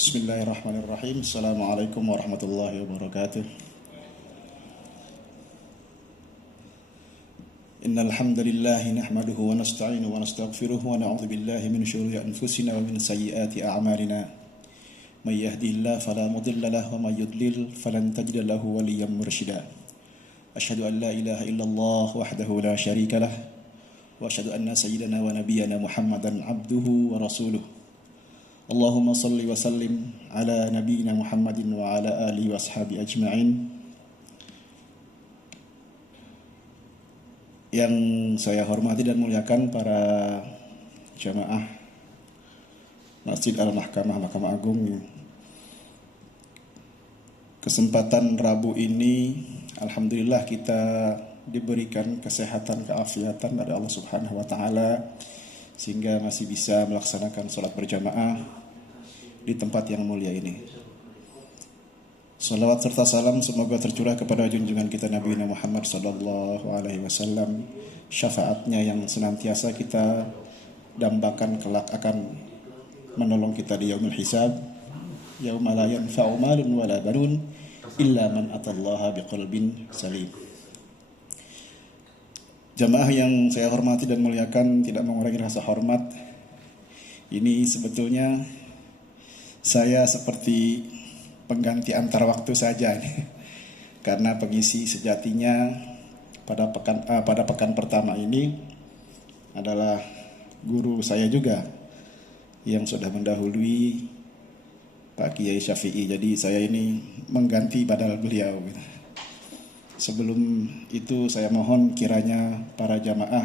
Bismillahirrahmanirrahim. Assalamualaikum warahmatullahi wabarakatuh. Innal hamdalillah nahmaduhu wa nasta'inuhu wa nastaghfiruh wa na'udzu billahi min shururi anfusina wa min sayyiati a'malina. May yahdihillahu fala mudilla lahu wa may yudlil falan tajida lahu waliyyan mursyida. Asyhadu an la ilaha illallah wahdahu la syarika lah wa asyhadu anna sayyidana wa nabiyyana Muhammadan abduhu wa rasuluh. Allahumma salli wa sallim ala nabiyyina Muhammadin wa ala alihi wa ashabi ajma'in. Yang saya hormati dan muliakan para jamaah Masjid Al-Mahkamah, Mahkamah Agung. Kesempatan Rabu ini alhamdulillah kita diberikan kesehatan, keafiatan dari Allah Subhanahu wa taala sehingga masih bisa melaksanakan sholat berjamaah di tempat yang mulia ini. Salawat serta salam semoga tercurah kepada junjungan kita Nabi Muhammad sallallahu alaihi wasallam, syafaatnya yang senantiasa kita dambakan kelak akan menolong kita di yaumul hisab, yauma la yanfa'u malun wala banun illa man atallaha biqalbin salim. Jamaah yang saya hormati dan muliakan, tidak mengurangi rasa hormat. Ini sebetulnya saya seperti pengganti antar waktu saja karena pengisi sejatinya pada pekan pertama ini adalah guru saya juga yang sudah mendahului Pak Kiai Syafi'i. Jadi saya ini mengganti badal beliau. Sebelum itu saya mohon kiranya para jamaah,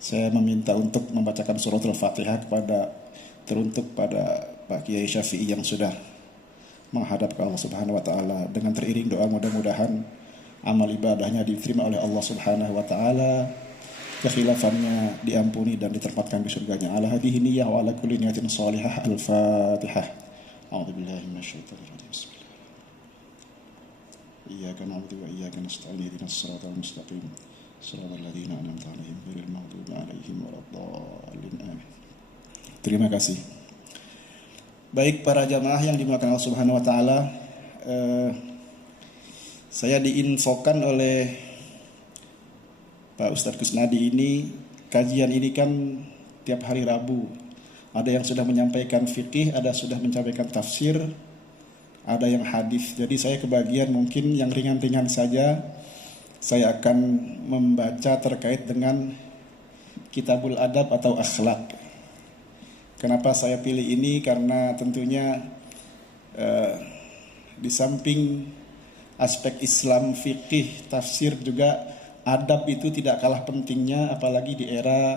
saya meminta untuk membacakan suratul Fatihah teruntuk pada Pak Kiai Syafi'i yang sudah menghadap ke Allah Subhanahu wa taala. Dengan teriring doa mudah-mudahan amal ibadahnya diterima oleh Allah Subhanahu wa taala, kekhilafannya diampuni dan ditempatkan di surganya. Ala hadhihi niyyah wa ala kulli niyatin shalihah. Al-Fatihah. A'udzubillahi minasyaitonir rajim. Bismillah. Iyyaka na'budu wa iyyaka nasta'in. Ihdinas siratal mustaqim. Shiratal ladzina an'amta 'alaihim ghairil maghdubi 'alaihim waladdallin. Amin. Terima kasih. Baik para jamaah yang dimuliakan Allah Subhanahu wa taala, saya diinfokan oleh Pak Ustadz Kusnadi ini, kajian ini kan tiap hari Rabu. Ada yang sudah menyampaikan fikih, ada sudah menyampaikan tafsir, ada yang hadis. Jadi saya kebagian mungkin yang ringan-ringan saja. Saya akan membaca terkait dengan Kitabul Adab atau akhlak. Kenapa saya pilih ini? Karena tentunya di samping aspek Islam, fikih, tafsir, juga adab itu tidak kalah pentingnya, apalagi di era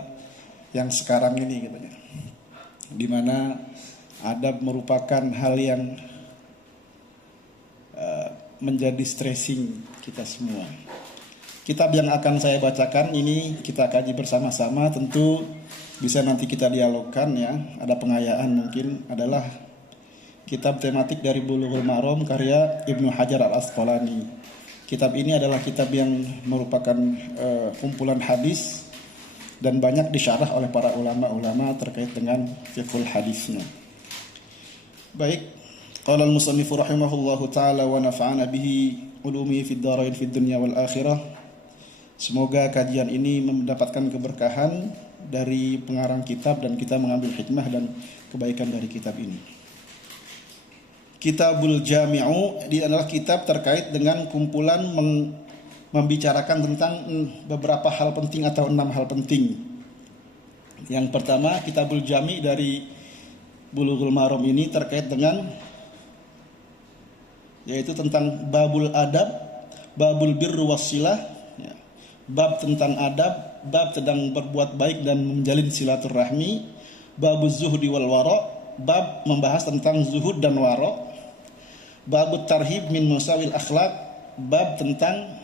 yang sekarang ini katanya, di mana adab merupakan hal yang menjadi stressing kita semua. Kitab yang akan saya bacakan ini kita kaji bersama-sama, tentu bisa nanti kita dialogkan ya. Ada pengayaan mungkin, adalah kitab tematik dari Bulughul Maram karya Ibnu Hajar Al-Asqalani. Kitab ini adalah kitab yang merupakan kumpulan hadis dan banyak disyarah oleh para ulama-ulama terkait dengan fiqhul hadisnya. Baik, qala al-musannifu rahimahullahu taala wa nafa'ana bihi ulumi fid dharain fid dunya wal akhirah. Semoga kajian ini mendapatkan keberkahan dari pengarang kitab dan kita mengambil hikmah dan kebaikan dari kitab ini. Kitabul Jami'u adalah kitab terkait dengan kumpulan membicarakan tentang beberapa hal penting atau 6 hal penting. Yang pertama, Kitabul Jami' dari Bulughul Maram ini terkait dengan, yaitu tentang babul adab, babul birru wassilah, bab tentang adab, bab tentang berbuat baik dan menjalin silaturahmi, bab zuhdi wal wara, bab membahas tentang zuhud dan wara, bab tarhib min musawil akhlak, bab tentang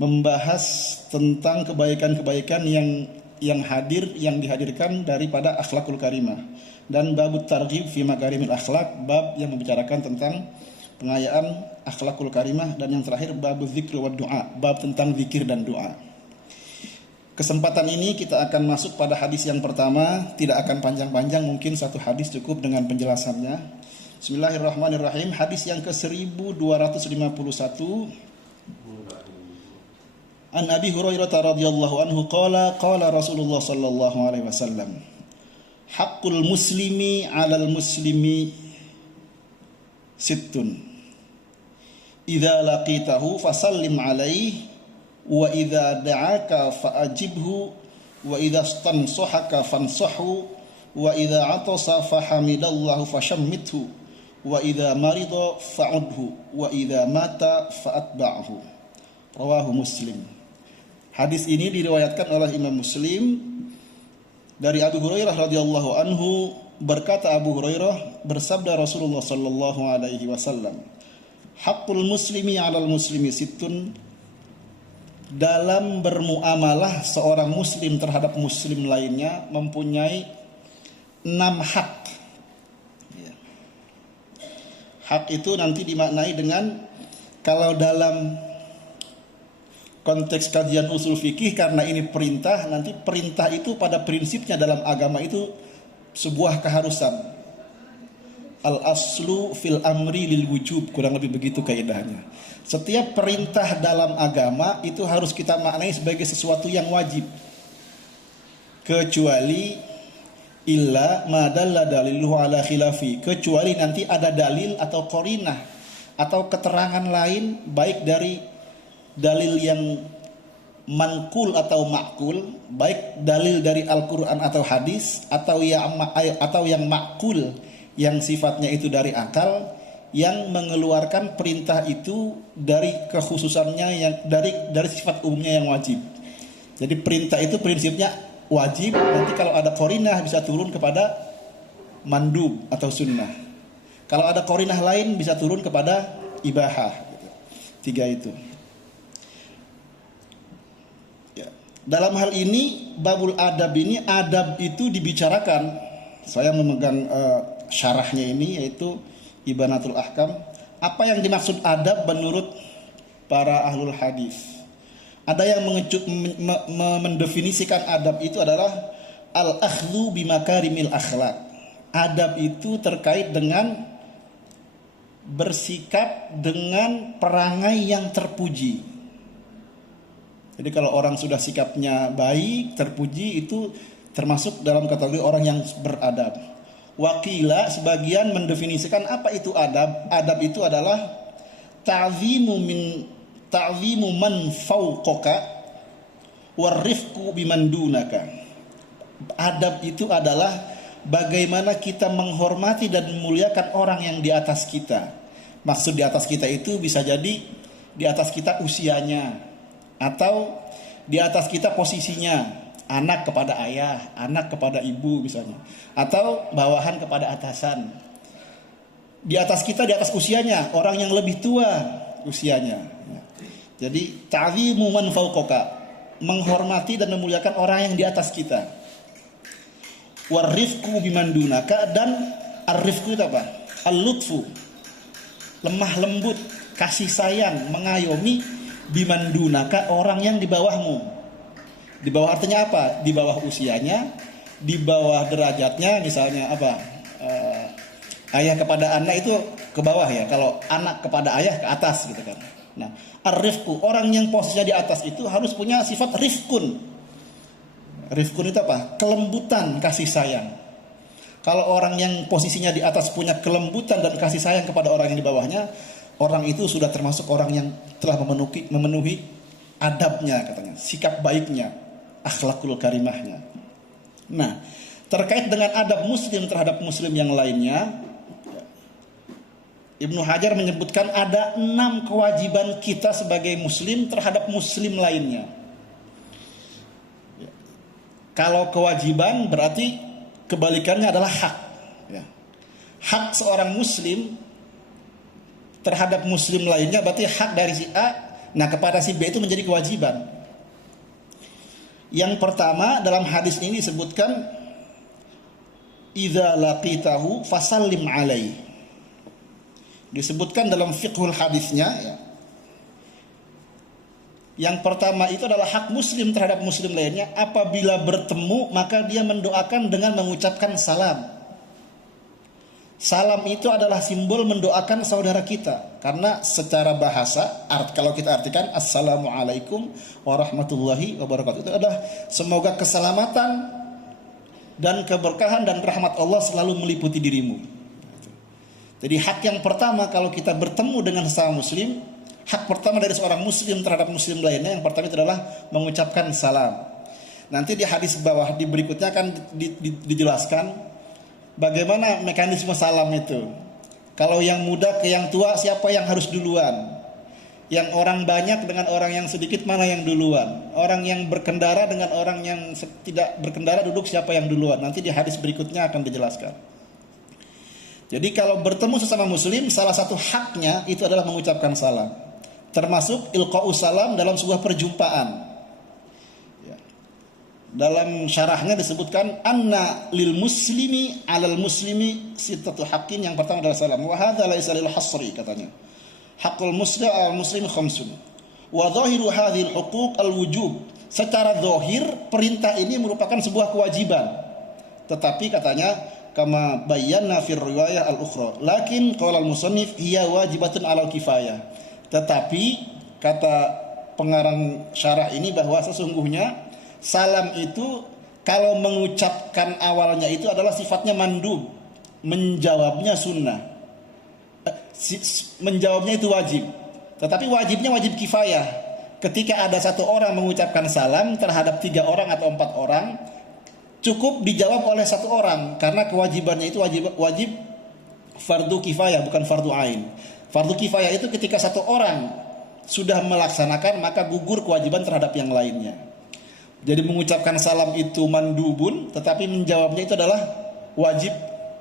membahas tentang kebaikan-kebaikan yang dihadirkan daripada akhlakul karimah, dan bab targhib fi makarimil akhlak, bab yang membicarakan tentang pengayaan akhlakul karimah, dan yang terakhir bab zikr wa doa, bab tentang zikir dan doa. Kesempatan ini kita akan masuk pada hadis yang pertama, tidak akan panjang-panjang, mungkin satu hadis cukup dengan penjelasannya. Bismillahirrahmanirrahim. Hadis yang ke-1251. An Abi Hurairah radhiyallahu anhu qala qala Rasulullah sallallahu alaihi wasallam, haqqul muslimi 'alal muslimi sittun. Idza laqitahu fasallim alaihi wa idza da'aka fa'ajibhu wa idza stansahaka fansahhu wa idza 'atasa fahamidallahu fashammithu wa idza marida fa'udhu wa idza mata fa'atba'hu. Rawahu Muslim. Hadis ini diriwayatkan oleh Imam Muslim dari Abu Hurairah radhiyallahu anhu. Berkata Abu Hurairah, bersabda Rasulullah sallallahu alaihi wasallam, haqqul muslimi 'alal muslimi sittun. Dalam bermuamalah seorang muslim terhadap muslim lainnya mempunyai 6 hak. Hak itu nanti dimaknai dengan, kalau dalam konteks kajian usul fikih, karena ini perintah, nanti perintah itu pada prinsipnya dalam agama itu sebuah keharusan. Al aslu fil amri lil wujub, kurang lebih begitu kaidahnya. Setiap perintah dalam agama itu harus kita maknai sebagai sesuatu yang wajib, kecuali illa ma dalla daliluhu ala khilafi, kecuali nanti ada dalil atau qarinah atau keterangan lain, baik dari dalil yang manqul atau ma'kul, baik dalil dari Al-Quran atau hadis, atau yang ma'kul, yang sifatnya itu dari akal, yang mengeluarkan perintah itu dari kekhususannya, yang dari sifat umumnya yang wajib. Jadi perintah itu prinsipnya wajib, nanti kalau ada qarinah bisa turun kepada mandub atau sunnah. Kalau ada qarinah lain bisa turun kepada ibahah. Tiga itu. Dalam hal ini, babul adab ini, adab itu dibicarakan. Saya memegang syarahnya ini, yaitu Ibanatul Ahkam. Apa yang dimaksud adab menurut para ahlul hadis? Ada yang mendefinisikan adab itu adalah al-akhdhu bimakarimil akhlak. Adab itu terkait dengan bersikap dengan perangai yang terpuji. Jadi kalau orang sudah sikapnya baik, terpuji, itu termasuk dalam kategori orang yang beradab. Wakila sebagian mendefinisikan apa itu adab. Adab itu adalah ta'zimu man fawqaka warifqu biman dunaka. Adab itu adalah bagaimana kita menghormati dan memuliakan orang yang di atas kita. Maksud di atas kita itu bisa jadi di atas kita usianya, atau di atas kita posisinya, anak kepada ayah, anak kepada ibu misalnya, atau bawahan kepada atasan. Di atas kita, di atas usianya, orang yang lebih tua usianya. Jadi ta'zimu man fawqaka, menghormati dan memuliakan orang yang di atas kita. Warifqu biman dunaka, dan ar-rifqu itu apa? Al-lutfu, lemah lembut, kasih sayang, mengayomi biman dunaka, orang yang di bawahmu. Di bawah artinya apa? Di bawah usianya, di bawah derajatnya, misalnya apa? Ayah kepada anak itu ke bawah ya. Kalau anak kepada ayah ke atas gitu kan. Nah, ar-rifqu, orang yang posisinya di atas itu harus punya sifat rifqun. Rifqun itu apa? Kelembutan, kasih sayang. Kalau orang yang posisinya di atas punya kelembutan dan kasih sayang kepada orang yang di bawahnya, orang itu sudah termasuk orang yang telah memenuhi adabnya, katanya, sikap baiknya, akhlakul karimahnya. Nah, terkait dengan adab muslim terhadap muslim yang lainnya, Ibnu Hajar menyebutkan ada 6 kewajiban kita sebagai muslim terhadap muslim lainnya. Kalau kewajiban berarti kebalikannya adalah hak. Hak seorang muslim terhadap muslim lainnya berarti hak dari si A, nah kepada si B itu menjadi kewajiban. Yang pertama dalam hadis ini disebutkan idza laqitahu fasallim alaihi. Disebutkan dalam fiqhul hadisnya ya. Yang pertama itu adalah hak muslim terhadap muslim lainnya. Apabila bertemu maka dia mendoakan dengan mengucapkan salam. Salam itu adalah simbol mendoakan saudara kita. Karena secara bahasa, kalau kita artikan Assalamualaikum warahmatullahi wabarakatuh, itu adalah semoga keselamatan dan keberkahan dan rahmat Allah selalu meliputi dirimu. Jadi hak yang pertama kalau kita bertemu dengan sesama muslim, hak pertama dari seorang muslim terhadap muslim lainnya, yang pertama itu adalah mengucapkan salam. Nanti di hadis bawah di berikutnya akan dijelaskan bagaimana mekanisme salam itu. Kalau yang muda ke yang tua, siapa yang harus duluan? Yang orang banyak dengan orang yang sedikit, mana yang duluan? Orang yang berkendara dengan orang yang tidak berkendara duduk, siapa yang duluan? Nanti di hadis berikutnya akan dijelaskan. Jadi kalau bertemu sesama muslim, salah satu haknya itu adalah mengucapkan salam. Termasuk ilqa'us salam dalam sebuah perjumpaan. Ya. Dalam syarahnya disebutkan anna lil muslimi 'alal muslimi sittatu haqqin. Yang pertama adalah salam. Wa hadza laisa lil hasri, katanya. Haqqul muslim 'alal muslim khamsun. Wa dhahiru hadhil huquq al wujub. Secara zahir perintah ini merupakan sebuah kewajiban. Tetapi katanya kama bayyana fi riwayah al-ukhra. Lakin qala al-musannif hiya wajibatun 'alal kifayah. Tetapi kata pengarang syarah ini bahwa sesungguhnya salam itu kalau mengucapkan awalnya itu adalah sifatnya mandub, menjawabnya sunnah. Menjawabnya itu wajib. Tetapi wajibnya wajib kifayah. Ketika ada satu orang mengucapkan salam terhadap 3 orang atau 4 orang, cukup dijawab oleh 1 orang karena kewajibannya itu wajib fardu kifayah, bukan fardu ain. Fardu kifayah itu ketika 1 orang sudah melaksanakan maka gugur kewajiban terhadap yang lainnya. Jadi mengucapkan salam itu mandubun, tetapi menjawabnya itu adalah wajib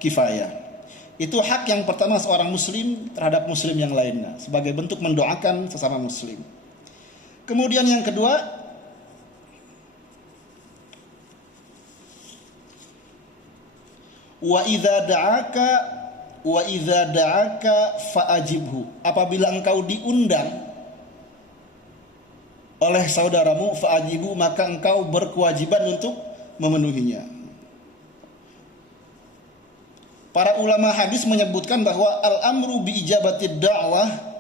kifayah. Itu hak yang pertama seorang muslim terhadap muslim yang lainnya, sebagai bentuk mendoakan sesama muslim. Kemudian yang kedua, wa idza da'aka fa'ajibhu. Apabila engkau diundang oleh saudaramu, fa'ajibhu, maka engkau berkewajiban untuk memenuhinya. Para ulama hadis menyebutkan bahwa al-amru bi ijabatid da'wah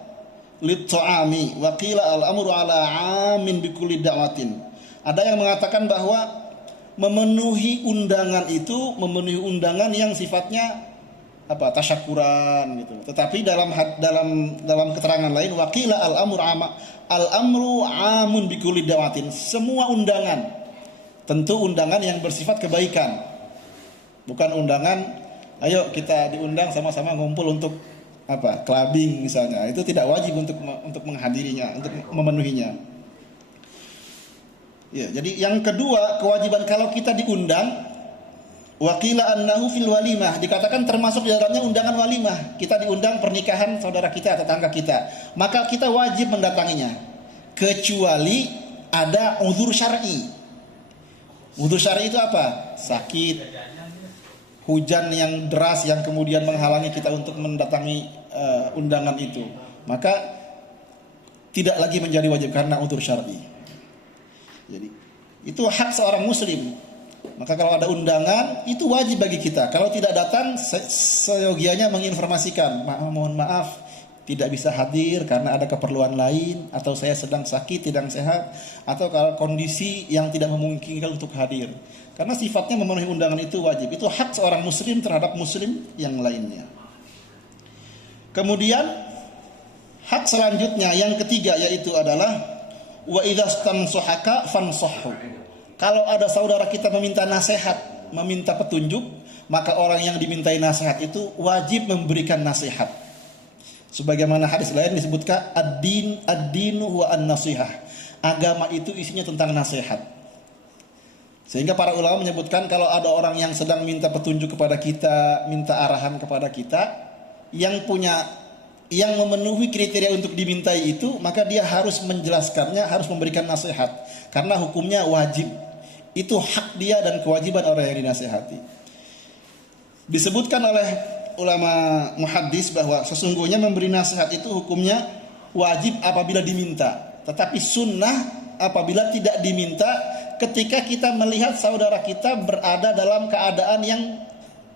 lit-ta'ami wa qila al-amru ala 'amin bi kulli da'watin. Ada yang mengatakan bahwa memenuhi undangan itu memenuhi undangan yang sifatnya tasyakuran gitu. Tetapi dalam keterangan lain waqila al-amru 'amun bi kulli dawatin. Semua undangan, tentu undangan yang bersifat kebaikan. Bukan undangan ayo kita diundang sama-sama ngumpul untuk clubbing misalnya. Itu tidak wajib untuk menghadirinya, untuk memenuhinya. Ya, jadi yang kedua, kewajiban kalau kita diundang, waqila annahu fil walimah, dikatakan termasuk di dalamnya undangan walimah. Kita diundang pernikahan saudara kita, tetangga kita, maka kita wajib mendatanginya, kecuali ada uzur syar'i. Uzur syar'i itu apa? Sakit, hujan yang deras yang kemudian menghalangi kita untuk mendatangi undangan itu, maka tidak lagi menjadi wajib karena uzur syar'i. Jadi itu hak seorang muslim. Maka kalau ada undangan itu wajib bagi kita. Kalau tidak datang, seyogianya menginformasikan, mohon maaf tidak bisa hadir karena ada keperluan lain, atau saya sedang sakit, tidak sehat, atau kalau kondisi yang tidak memungkinkan untuk hadir. Karena sifatnya memenuhi undangan itu wajib. Itu hak seorang muslim terhadap muslim yang lainnya. Kemudian hak selanjutnya yang ketiga yaitu adalah wa idzastansuhaka fansahhu. Kalau ada saudara kita meminta nasihat, meminta petunjuk, maka orang yang dimintai nasihat itu wajib memberikan nasihat. Sebagaimana hadis lain disebutkan ad-dinu wa an-nasihah. Agama itu isinya tentang nasihat. Sehingga para ulama menyebutkan kalau ada orang yang sedang minta petunjuk kepada kita, minta arahan kepada kita, yang memenuhi kriteria untuk dimintai itu, maka dia harus menjelaskannya, harus memberikan nasihat. Karena hukumnya wajib. Itu hak dia dan kewajiban orang yang dinasihati. Disebutkan oleh ulama muhaddis bahwa sesungguhnya memberi nasihat itu hukumnya wajib apabila diminta. Tetapi sunnah apabila tidak diminta ketika kita melihat saudara kita berada dalam keadaan yang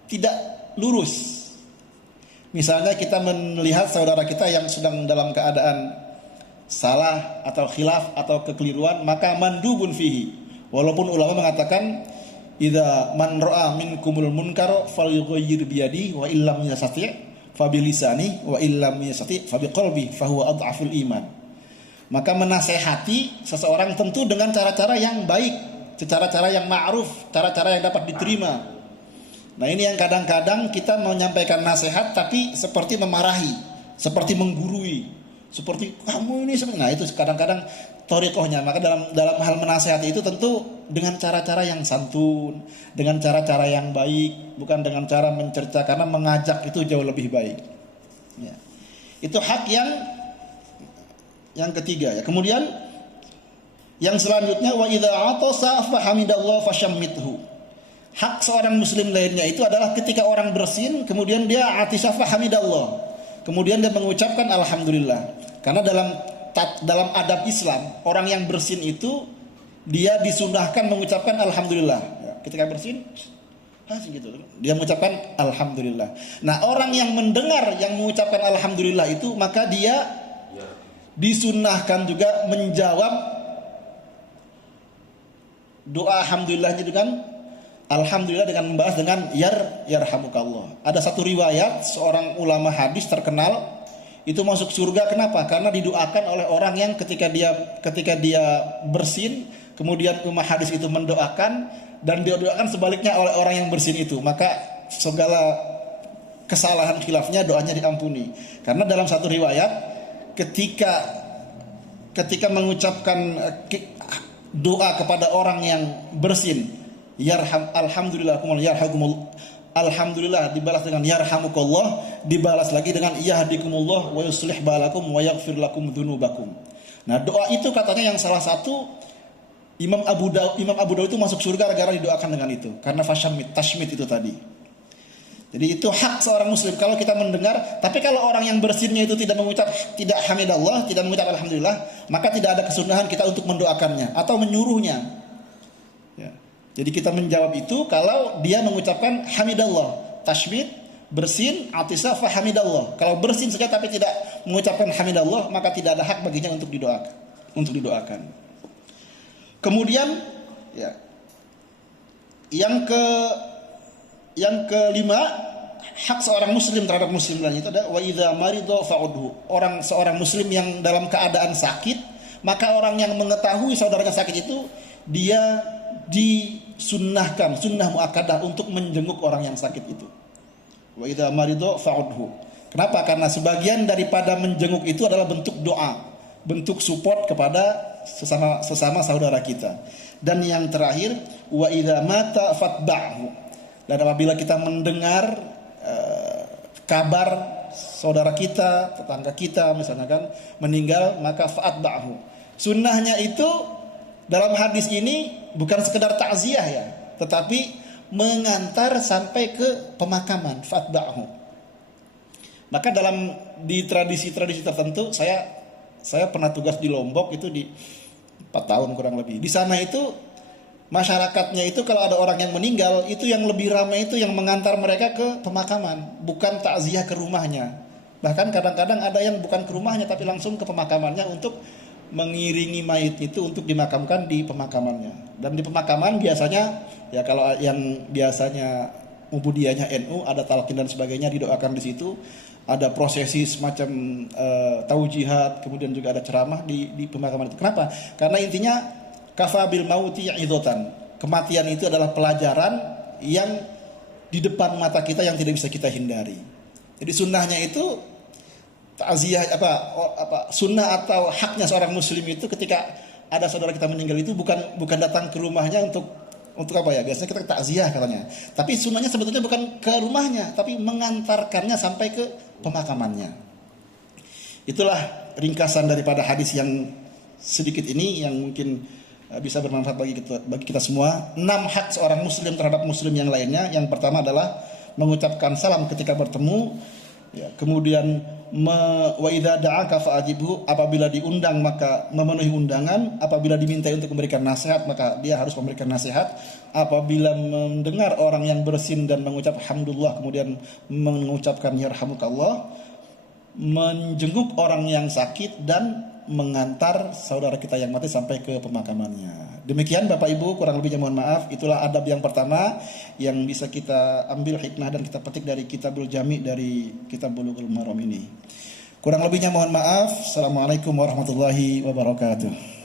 tidak lurus. Misalnya kita melihat saudara kita yang sedang dalam keadaan salah atau khilaf atau kekeliruan, maka mandubun fihi. Walaupun ulama mengatakan idza man ra'a minkumul munkar falyughayyir biyadihi wa illam yastati' fa bilisani wa illam yastati' fa biqalbi fa huwa adhaful iman. Maka menasehati seseorang tentu dengan cara-cara yang baik, cara-cara yang ma'ruf, cara-cara yang dapat diterima. Nah ini yang kadang-kadang kita menyampaikan nasihat tapi seperti memarahi, seperti menggurui, seperti kamu ini. Nah itu kadang-kadang thariqahnya. Maka dalam hal menasihati itu tentu dengan cara-cara yang santun, dengan cara-cara yang baik, bukan dengan cara mencerca, karena mengajak itu jauh lebih baik. Ya. Itu hak yang ketiga ya. Kemudian yang selanjutnya wa idza atasa fa hamidallah fashammithu. Hak seorang muslim lainnya itu adalah ketika orang bersin kemudian dia atisha fa hamidallah. Kemudian dia mengucapkan alhamdulillah. Karena dalam adab Islam, orang yang bersin itu dia disunahkan mengucapkan alhamdulillah. Ya, ketika bersin gitu. Dia mengucapkan alhamdulillah. Nah, orang yang mendengar yang mengucapkan alhamdulillah itu, maka dia disunahkan juga menjawab doa alhamdulillahnya dengan alhamdulillah dengan membahas dengan yarhamukallah. Ada satu riwayat seorang ulama hadis terkenal itu masuk surga. Kenapa? Karena didoakan oleh orang yang ketika dia bersin, kemudian ulama hadis itu mendoakan dan didoakan sebaliknya oleh orang yang bersin itu. Maka segala kesalahan khilafnya doanya diampuni. Karena dalam satu riwayat ketika mengucapkan doa kepada orang yang bersin, alhamdulillah dibalas dengan yarhamukallah, dibalas lagi dengan yahdikumullah wa yuslih balakum wa yaghfir lakum dzunubakum. Nah, doa itu katanya yang salah satu Imam Abu Daud itu masuk surga gara-gara didoakan dengan itu, karena tashmit itu tadi. Jadi itu hak seorang muslim kalau kita mendengar. Tapi kalau orang yang bersinnya itu tidak hamidallah, tidak mengucap alhamdulillah, maka tidak ada kesunahan kita untuk mendoakannya atau menyuruhnya. Ya. Jadi kita menjawab itu kalau dia mengucapkan hamidallah, tashmid, bersin, atisa fa hamidallah. Kalau bersin saja tapi tidak mengucapkan hamidallah, maka tidak ada hak baginya untuk didoakan. Kemudian ya, yang kelima, hak seorang muslim terhadap muslim lain itu ada wa idza marida fa'udhu. Seorang muslim yang dalam keadaan sakit, maka orang yang mengetahui saudaranya sakit itu dia disunnahkan, sunnah muakkadah untuk menjenguk orang yang sakit itu. Wa idza marida fa'udhu. Kenapa? Karena sebagian daripada menjenguk itu adalah bentuk doa, bentuk support kepada sesama saudara kita. Dan yang terakhir, wa idza mata fatba'hu. Dan apabila kita mendengar kabar saudara kita, tetangga kita misalnya kan meninggal, maka fa'atba'hu. Sunnahnya itu dalam hadis ini bukan sekedar takziah ya, tetapi mengantar sampai ke pemakaman, fa'atba'hu. Maka di tradisi-tradisi tertentu, saya pernah tugas di Lombok itu di 4 tahun kurang lebih. Di sana itu masyarakatnya itu kalau ada orang yang meninggal, itu yang lebih ramai itu yang mengantar mereka ke pemakaman, bukan takziah ke rumahnya. Bahkan kadang-kadang ada yang bukan ke rumahnya tapi langsung ke pemakamannya untuk mengiringi mayit itu untuk dimakamkan di pemakamannya. Dan di pemakaman biasanya ya, kalau yang biasanya ubudiyahnya NU ada talqin dan sebagainya, didoakan di situ. Ada prosesi semacam taujihat, kemudian juga ada ceramah di pemakaman itu. Kenapa? Karena intinya kafa bil mauti idzotan. Kematian itu adalah pelajaran yang di depan mata kita yang tidak bisa kita hindari. Jadi sunnahnya itu takziah sunnah atau haknya seorang muslim itu ketika ada saudara kita meninggal itu bukan datang ke rumahnya untuk apa ya? Biasanya kita takziah katanya. Tapi sunnahnya sebetulnya bukan ke rumahnya, tapi mengantarkannya sampai ke pemakamannya. Itulah ringkasan daripada hadis yang sedikit ini yang mungkin bisa bermanfaat bagi kita semua. 6 hak seorang muslim terhadap muslim yang lainnya. Yang pertama adalah mengucapkan salam ketika bertemu. Ya, kemudian wa idza da'aka fa'ajibhu, apabila diundang maka memenuhi undangan, apabila diminta untuk memberikan nasihat maka dia harus memberikan nasihat, apabila mendengar orang yang bersin dan mengucap alhamdulillah kemudian mengucapkan yarhamukallah, menjenguk orang yang sakit dan mengantar saudara kita yang mati sampai ke pemakamannya. Demikian Bapak Ibu, kurang lebihnya mohon maaf. Itulah adab yang pertama yang bisa kita ambil hikmah dan kita petik dari Kitabul Jami' dari Kitab Bulughul Maram ini. Kurang lebihnya mohon maaf. Assalamualaikum warahmatullahi wabarakatuh.